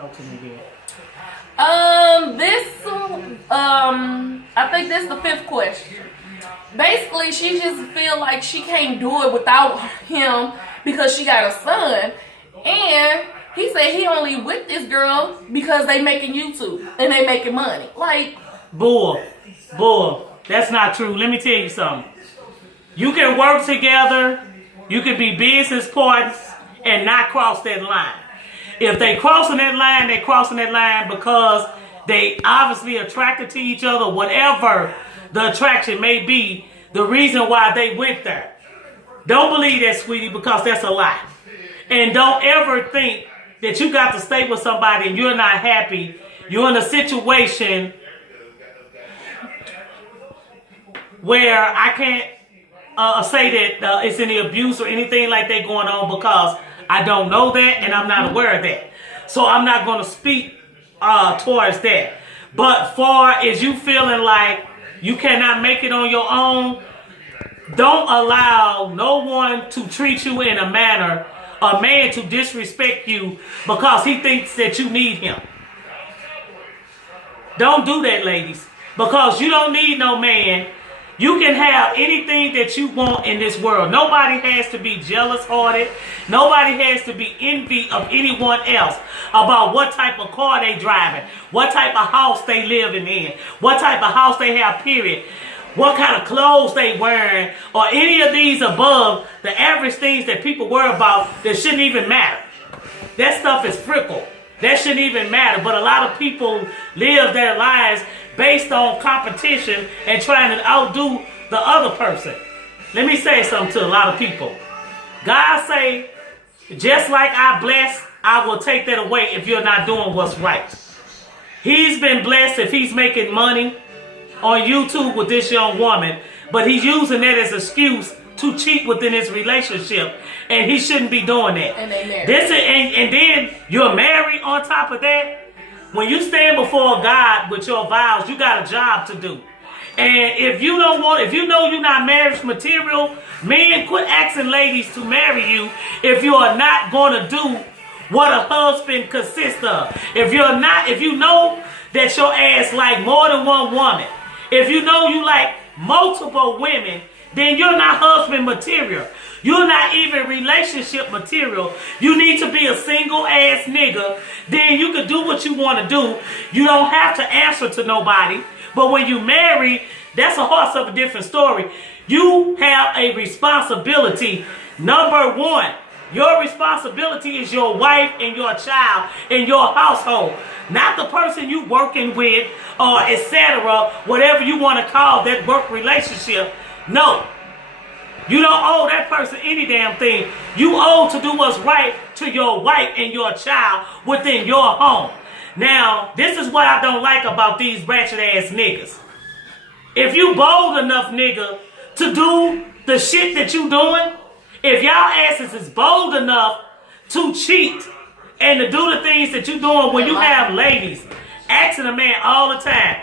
Talk to me again. I think this is the fifth question. Basically, she just feel like she can't do it without him because she got a son. And he said he only with this girl because they making YouTube and they making money. Like, Bull. That's not true. Let me tell you something. You can work together. You can be business partners and not cross that line. If they crossing that line, they crossing that line because they obviously attracted to each other, whatever the attraction may be, the reason why they went there. Don't believe that, sweetie, because that's a lie. And don't ever think that you got to stay with somebody and you're not happy. You're in a situation where I can't say that it's any abuse or anything like that going on because I don't know that and I'm not aware of that. So I'm not going to speak towards that. But far as you feeling like you cannot make it on your own, don't allow no one to treat you in a manner, a man to disrespect you because he thinks that you need him. Don't do that, ladies, because you don't need no man. You can have anything that you want in this world. Nobody has to be jealous-hearted. Nobody has to be envy of anyone else about what type of car they driving, what type of house they living in, what type of house they have, period, what kind of clothes they wearing, or any of these above the average things that people worry about that shouldn't even matter. That stuff is frickle. That shouldn't even matter. But a lot of people live their lives based on competition and trying to outdo the other person. Let me say something to a lot of people. God say, just like I bless, I will take that away if you're not doing what's right. He's been blessed if he's making money on YouTube with this young woman, but he's using that as an excuse to cheat within his relationship, and he shouldn't be doing that. And they married. And then you're married on top of that. When you stand before God with your vows, you got a job to do. And if you know you're not marriage material, men, quit asking ladies to marry you if you are not going to do what a husband consists of. If you know that your ass like more than one woman, if you know you like multiple women, then you're not husband material. You're not even relationship material. You need to be a single ass nigga. Then you can do what you want to do. You don't have to answer to nobody. But when you marry, that's a horse of a different story. You have a responsibility. Number one, your responsibility is your wife and your child and your household. Not the person you working with or etc. Whatever you want to call that work relationship. No. You don't owe that person any damn thing. You owe to do what's right to your wife and your child within your home. Now, this is what I don't like about these ratchet ass niggas. If you bold enough, nigga, to do the shit that you doing, if y'all asses is bold enough to cheat and to do the things that you doing when you have ladies asking a man all the time,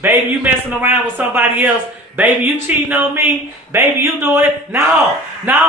baby, you messing around with somebody else. Baby, you cheating on me? Baby, you doing it? No,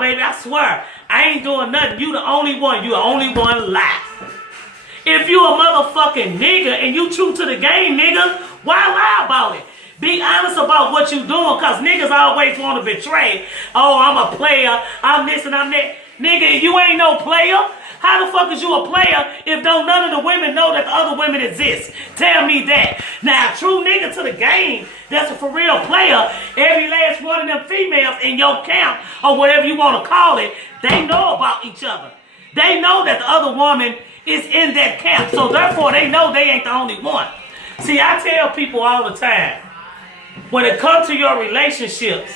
baby, I swear. I ain't doing nothing. You the only one. You the only one alive. If you a motherfucking nigga and you true to the game, nigga, why lie about it? Be honest about what you doing, because niggas always want to betray. Oh, I'm a player. I'm this and I'm that. Nigga, you ain't no player. How the fuck is you a player if don't none of the women know that the other women exist? Tell me that. Now, true nigga to the game, that's a for real player. Every last one of them females in your camp, or whatever you want to call it, they know about each other. They know that the other woman is in that camp. So therefore, they know they ain't the only one. See, I tell people all the time, when it comes to your relationships,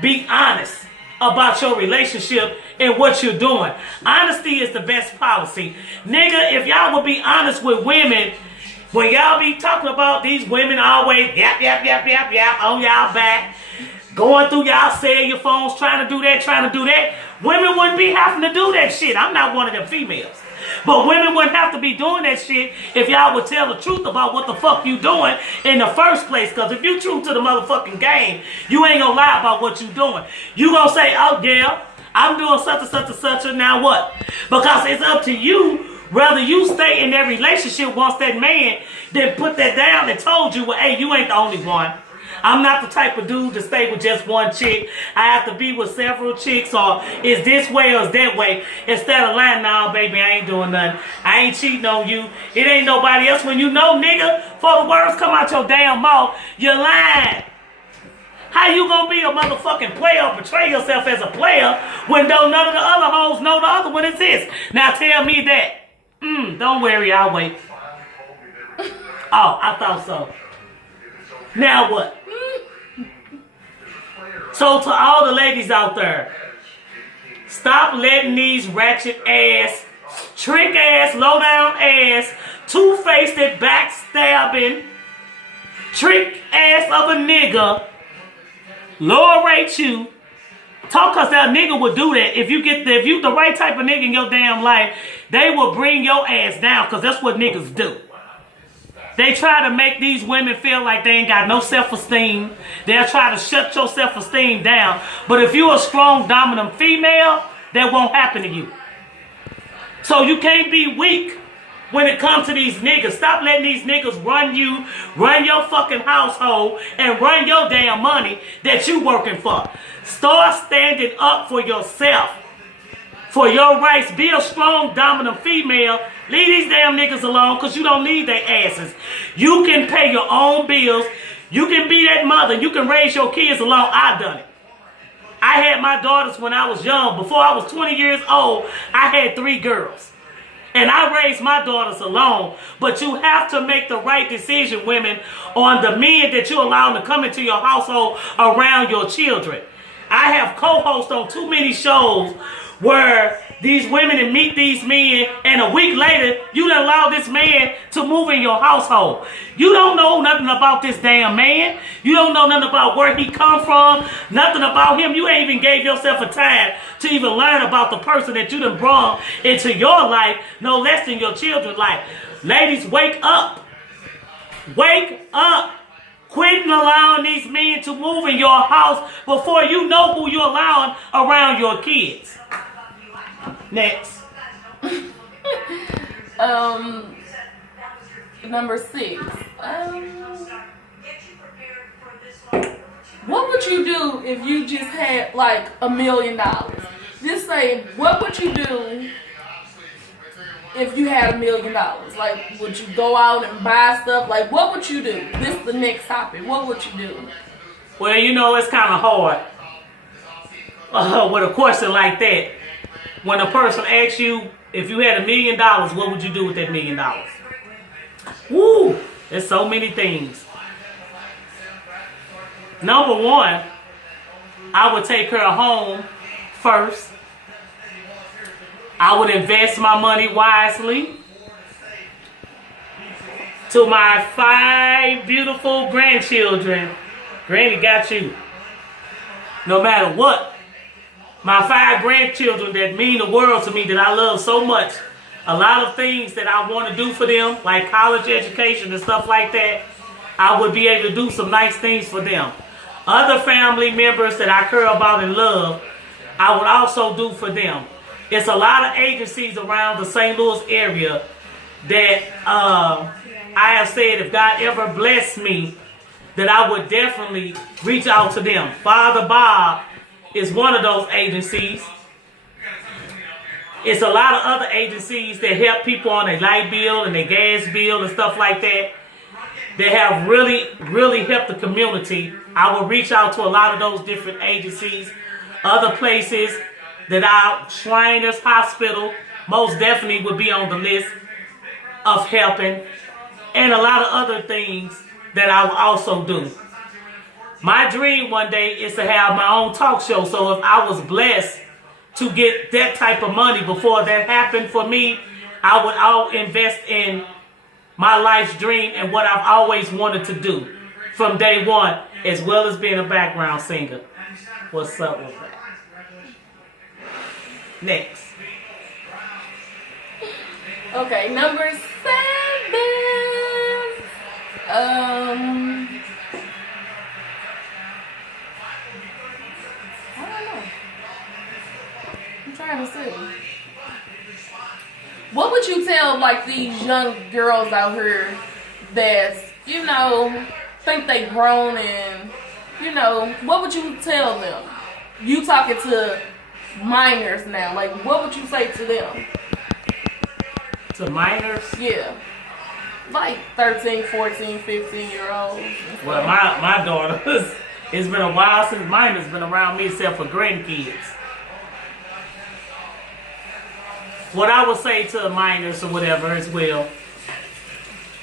be honest about your relationship and what you're doing. Honesty is the best policy. Nigga, if y'all would be honest with women, when y'all be talking about these women always yap on y'all back, going through y'all cellular phones, trying to do that, women wouldn't be having to do that shit. I'm not one of them females. But women wouldn't have to be doing that shit if y'all would tell the truth about what the fuck you doing in the first place. Because if you true to the motherfucking game, you ain't gonna lie about what you doing. You gonna say, oh yeah, I'm doing such and such and such, and now what? Because it's up to you Rather you stay in that relationship once that man then put that down and told you, well, hey, you ain't the only one. I'm not the type of dude to stay with just one chick. I have to be with several chicks, or is this way or is that way. Instead of lying, nah, baby, I ain't doing nothing. I ain't cheating on you. It ain't nobody else. When you know, nigga, before the words come out your damn mouth, you're lying. How you gonna be a motherfucking player or portray yourself as a player when none of the other hoes know the other one exists? Now tell me that. Don't worry, I'll wait. Oh, I thought so. Now what? So to all the ladies out there, stop letting these ratchet ass, trick ass, low down ass, two-faced backstabbing, trick ass of a nigga lower rate you. Talk, cause that nigga will do that. If you the right type of nigga in your damn life, they will bring your ass down, cause that's what niggas do. They try to make these women feel like they ain't got no self-esteem. They'll try to shut your self-esteem down. But if you're a strong, dominant female, that won't happen to you. So you can't be weak when it comes to these niggas. Stop letting these niggas run you, run your fucking household, and run your damn money that you working for. Start standing up for yourself, for your rights. Be a strong, dominant female. Leave these damn niggas alone, because you don't need their asses. You can pay your own bills. You can be that mother. You can raise your kids alone. I done it. I had my daughters when I was young. Before I was 20 years old, I had 3 girls. And I raised my daughters alone. But you have to make the right decision, women, on the men that you allow to come into your household around your children. I have co-hosts on too many shows where these women and meet these men, and a week later, you done allow this man to move in your household. You don't know nothing about this damn man. You don't know nothing about where he come from, nothing about him. You ain't even gave yourself a time to even learn about the person that you done brought into your life, no less than your children's life. Ladies, wake up. Wake up. Quit allowing these men to move in your house before you know who you're allowing around your kids. Next. Number 6. What would you do if you just had like $1 million? Just say, what would you do if you had $1 million? Like, would you go out and buy stuff? Like, what would you do? This is the next topic. What would you do? Well, you know, it's kind of hard with a question like that. When a person asks you, if you had $1 million, what would you do with that $1 million? Woo! There's so many things. Number 1, I would take her home first. I would invest my money wisely. To my 5 beautiful grandchildren, Granny got you. No matter what. My 5 grandchildren that mean the world to me, that I love so much. A lot of things that I want to do for them, like college education and stuff like that, I would be able to do some nice things for them. Other family members that I care about and love, I would also do for them. It's a lot of agencies around the St. Louis area that I have said, if God ever blessed me, that I would definitely reach out to them. Father Bob is one of those agencies. It's a lot of other agencies that help people on their light bill and their gas bill and stuff like that. They have really, really helped the community. I will reach out to a lot of those different agencies. Other places that Shriners Hospital most definitely would be on the list of helping. And a lot of other things that I will also do. My dream one day is to have my own talk show. So if I was blessed to get that type of money before that happened for me, I'll invest in my life's dream and what I've always wanted to do from day one, as well as being a background singer. What's up with that? Next. Okay, number 7. I don't know. I'm trying to see. What would you tell like these young girls out here that's, you know, think they grown and, you know, what would you tell them? You talking to minors now, like what would you say to them? To minors? Yeah. Like 13, 14, 15-year-olds. Well, my daughter, it's been a while since minors been around me except for grandkids. What I would say to minors or whatever as well,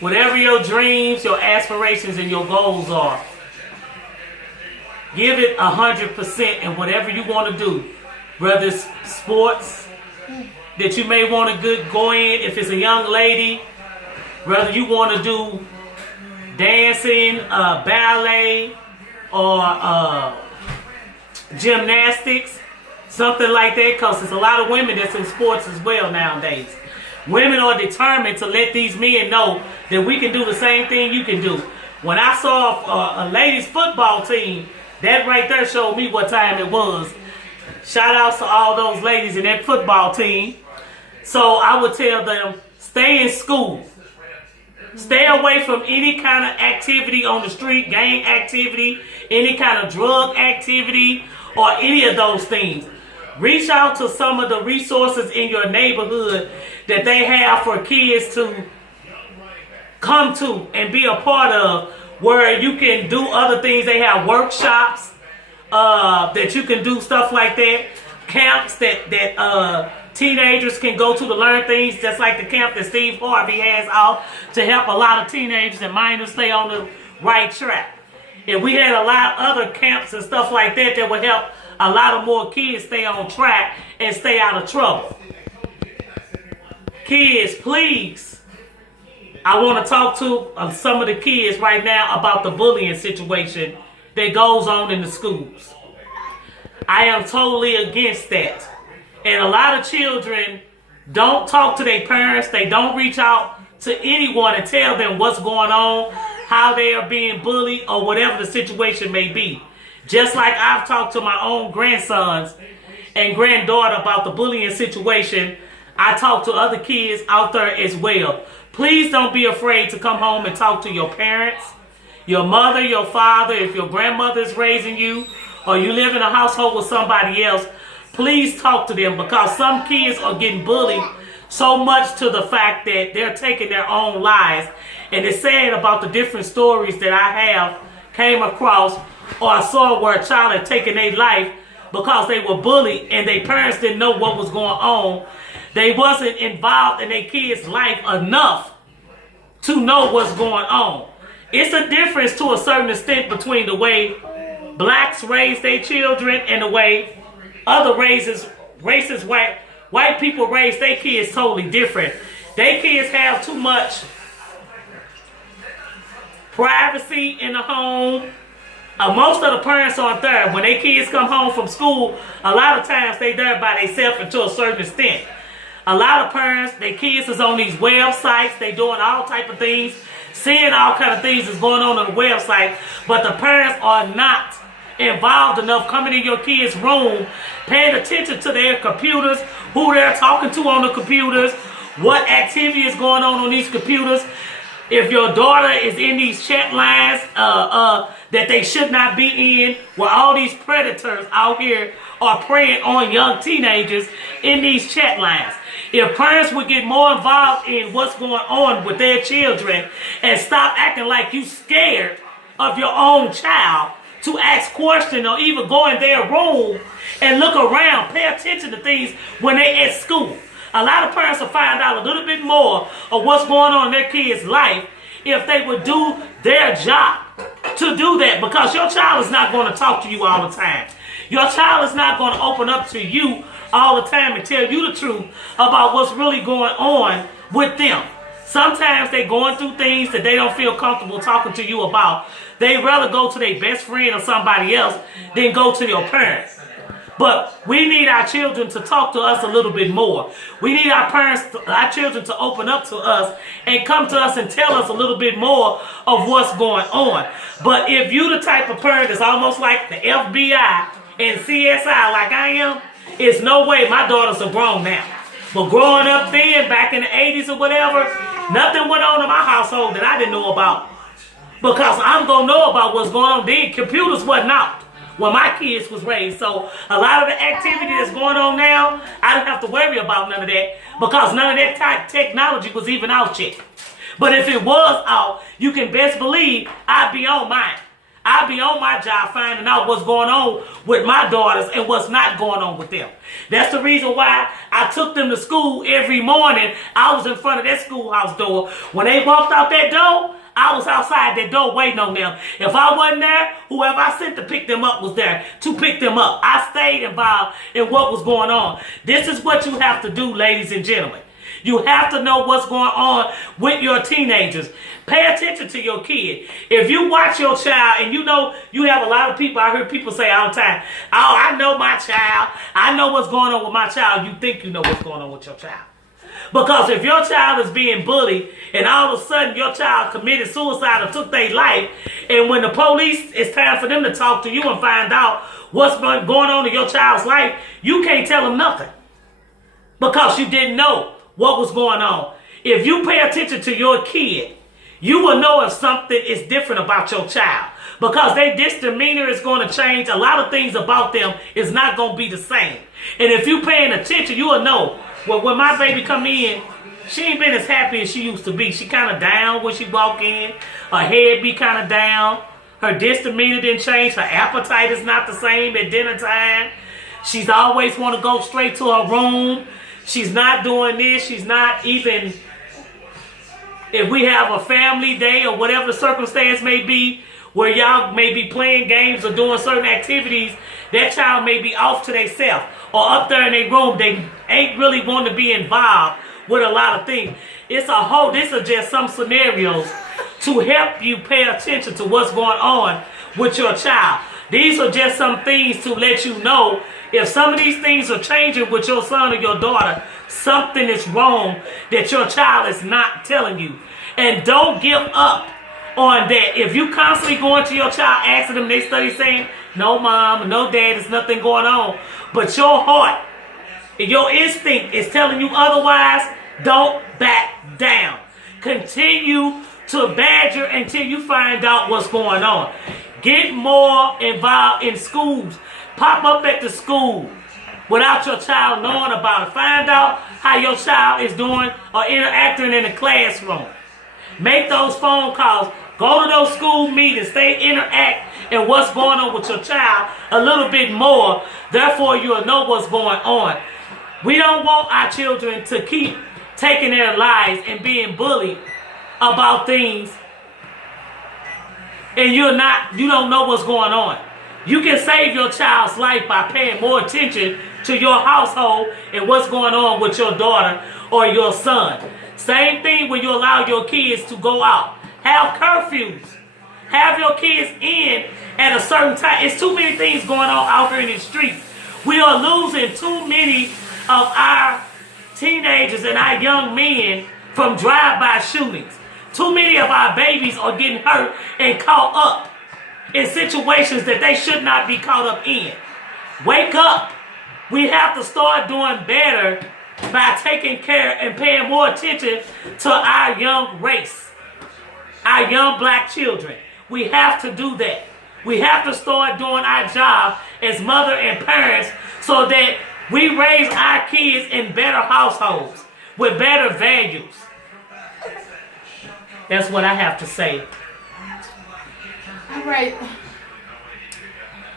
whatever your dreams, your aspirations, and your goals are, give it 100% in whatever you want to do. Whether it's sports that you may want to go in, if it's a young lady, whether you want to do dancing, ballet, or gymnastics, something like that, because there's a lot of women that's in sports as well nowadays. Women are determined to let these men know that we can do the same thing you can do. When I saw a ladies football team, that right there showed me what time it was. Shout outs to all those ladies in that football team. So I would tell them, stay in school. Stay away from any kind of activity on the street, gang activity, any kind of drug activity, or any of those things. Reach out to some of the resources in your neighborhood that they have for kids to come to and be a part of, where you can do other things. They have workshops that you can do stuff like that. Camps that teenagers can go to learn things, just like the camp that Steve Harvey has out to help a lot of teenagers and minors stay on the right track. And we had a lot of other camps and stuff like that that would help a lot of more kids stay on track and stay out of trouble. Kids, please, I want to talk to some of the kids right now about the bullying situation that goes on in the schools. I am totally against that. And a lot of children don't talk to their parents. They don't reach out to anyone and tell them what's going on, how they are being bullied, or whatever the situation may be. Just like I've talked to my own grandsons and granddaughter about the bullying situation, I talk to other kids out there as well. Please don't be afraid to come home and talk to your parents, your mother, your father, if your grandmother is raising you, or you live in a household with somebody else. Please talk to them, because some kids are getting bullied so much to the fact that they're taking their own lives. And it's sad about the different stories that I have came across or I saw where a child had taken their life because they were bullied and their parents didn't know what was going on. They wasn't involved in their kid's life enough to know what's going on. It's a difference to a certain extent between the way blacks raise their children and the way other racist white people raise their kids totally different. Their kids have too much privacy in the home. Most of the parents aren't there. When their kids come home from school, a lot of times they there by themselves and to a certain extent. A lot of parents, their kids is on these websites. They doing all type of things, seeing all kind of things that's going on the website. But the parents are not involved enough coming in your kids' room, paying attention to their computers, who they're talking to on the computers, what activity is going on these computers. If your daughter is in these chat lines that they should not be in, where all these predators out here are preying on young teenagers in these chat lines. If parents would get more involved in what's going on with their children and stop acting like you scared of your own child to ask questions or even go in their room and look around, pay attention to things when they're at school. A lot of parents will find out a little bit more of what's going on in their kids' life if they would do their job to do that, because your child is not going to talk to you all the time. Your child is not going to open up to you all the time and tell you the truth about what's really going on with them. Sometimes they're going through things that they don't feel comfortable talking to you about. They'd rather go to their best friend or somebody else than go to your parents. But we need our children to talk to us a little bit more. We need our parents, our children to open up to us and come to us and tell us a little bit more of what's going on. But if you the type of parent that's almost like the FBI and CSI like I am, it's no way. My daughters are grown now. But growing up then, back in the 80s or whatever, nothing went on in my household that I didn't know about. Because I'm going to know about what's going on. Then computers wasn't out when my kids was raised. So a lot of the activity that's going on now, I didn't have to worry about none of that. Because none of that technology was even out yet. But if it was out, you can best believe I'd be on mine. I'd be on my job finding out what's going on with my daughters and what's not going on with them. That's the reason why I took them to school every morning. I was in front of that schoolhouse door. When they walked out that door, I was outside that door waiting on them. If I wasn't there, whoever I sent to pick them up was there to pick them up. I stayed involved in what was going on. This is what you have to do, ladies and gentlemen. You have to know what's going on with your teenagers. Pay attention to your kid. If you watch your child, and you know you have a lot of people, I hear people say all the time, oh, I know my child. I know what's going on with my child. You think you know what's going on with your child. Because if your child is being bullied and all of a sudden your child committed suicide or took their life, and when the police, it's time for them to talk to you and find out what's going on in your child's life, you can't tell them nothing. Because you didn't know what was going on. If you pay attention to your kid, you will know if something is different about your child. Because this demeanor is going to change. A lot of things about them is not going to be the same. And if you paying attention, you will know. Well, when my baby come in, she ain't been as happy as she used to be. She kind of down when she walk in. Her head be kind of down. Her demeanor didn't change. Her appetite is not the same at dinner time. She's always want to go straight to her room. She's not doing this. She's not even, if we have a family day or whatever the circumstance may be, where y'all may be playing games or doing certain activities, that child may be off to themselves or up there in their room. They ain't really want to be involved with a lot of things. These are just some scenarios to help you pay attention to what's going on with your child. These are just some things to let you know if some of these things are changing with your son or your daughter, something is wrong that your child is not telling you. And don't give up on that. If you constantly going to your child asking them, they study saying, no mom, no dad, there's nothing going on. But your heart and your instinct is telling you otherwise, don't back down. Continue to badger until you find out what's going on. Get more involved in schools. Pop up at the school without your child knowing about it. Find out how your child is doing or interacting in the classroom. Make those phone calls. Go to those school meetings. Interact in what's going on with your child a little bit more. Therefore, you'll know what's going on. We don't want our children to keep taking their lives and being bullied about things, and you don't know what's going on. You can save your child's life by paying more attention to your household and what's going on with your daughter or your son. Same thing when you allow your kids to go out. Have curfews. Have your kids in at a certain time. It's too many things going on out here in the streets. We are losing too many of our teenagers and our young men from drive-by shootings. Too many of our babies are getting hurt and caught up in situations that they should not be caught up in. Wake up. We have to start doing better by taking care and paying more attention to our young race, our young black children. We have to do that. We have to start doing our job as mother and parents so that we raise our kids in better households with better values. That's what I have to say. All right.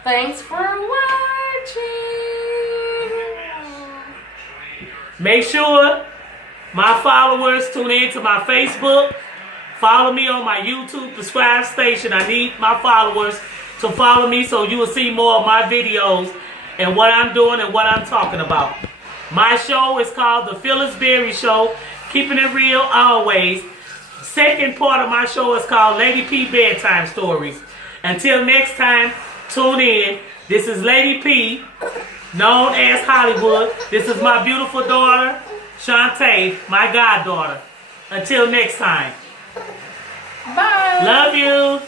Thanks for watching. Make sure my followers tune in to my Facebook. Follow me on my YouTube subscribe station. I need my followers to follow me so you will see more of my videos and what I'm doing and what I'm talking about. My show is called The Phyllis Berry Show. Keeping it real always. Second part of my show is called Lady P Bedtime Stories. Until next time, tune in. This is Lady P, known as Hollywood. This is my beautiful daughter, Shantae, my goddaughter. Until next time. Bye. Love you.